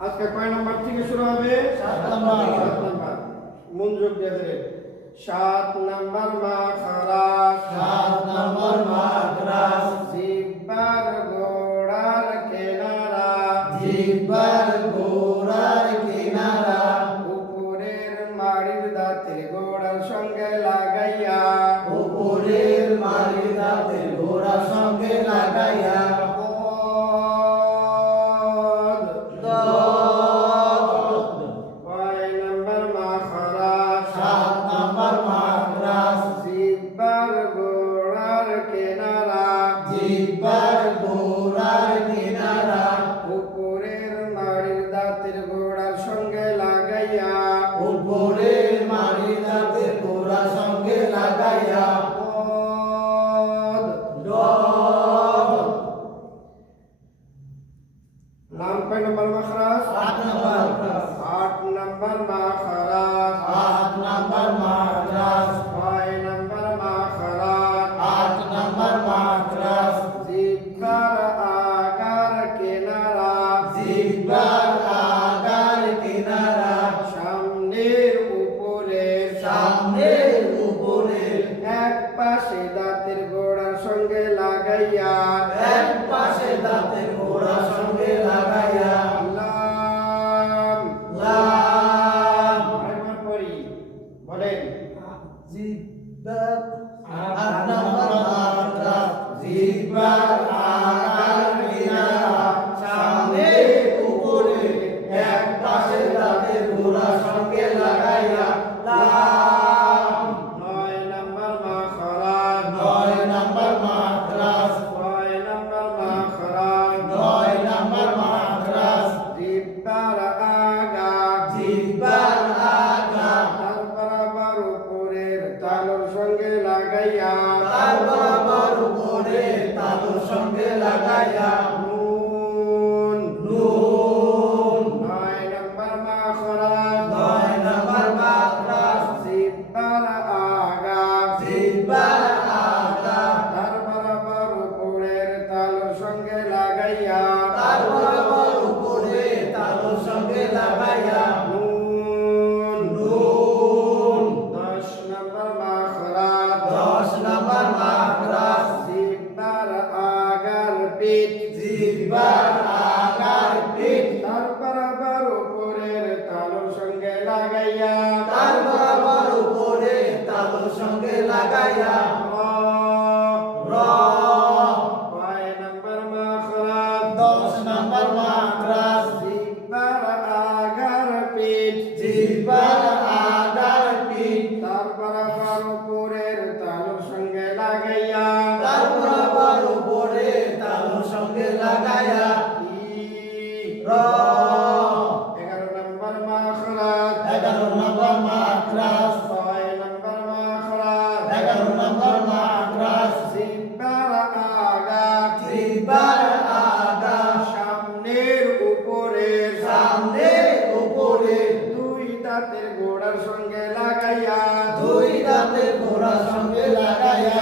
আজকে কয় নম্বর থেকে শুরু হবে? সাত নম্বর। সাত নম্বর। মনযোগ দেবে সাত নম্বর মা খারাপ সাত নম্বর মা খারাপ Alas, 알아가는 Jaya হাফিজ জিন্দাবাদ দাঁতের গোড়ার সঙ্গে লাগাইয়া দুই দাঁতের গোড়ার সঙ্গে লাগাইয়া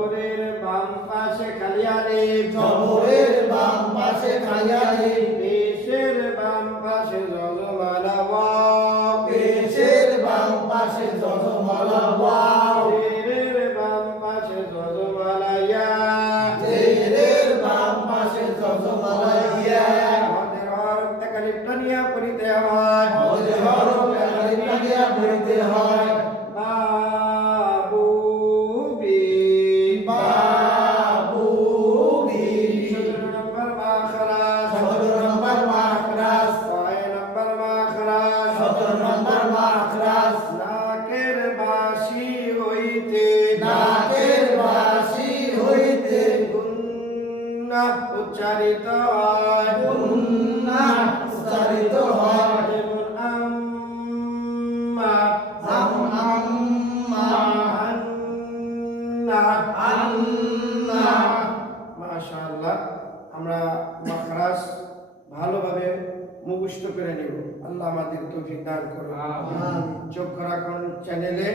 জবরের বাম পাশে খালি আলিফ জবরের বাম পাশে খালি উচ্চারিত হয়। উচ্চারিত আমরা মাখরাজ ভালোভাবে মুখস্থ করে নেব। আল্লাহ আমাদের তৌফিক দান চোখ রাখুন চ্যানেলে।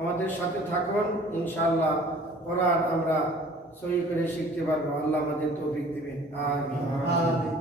আমাদের সাথে থাকুন। ইনশাল্লাহ কোরআন আমরা সহি করে শিখতে পারব। আল্লাহ আমাদের তৌফিক দিবেন। আমিন।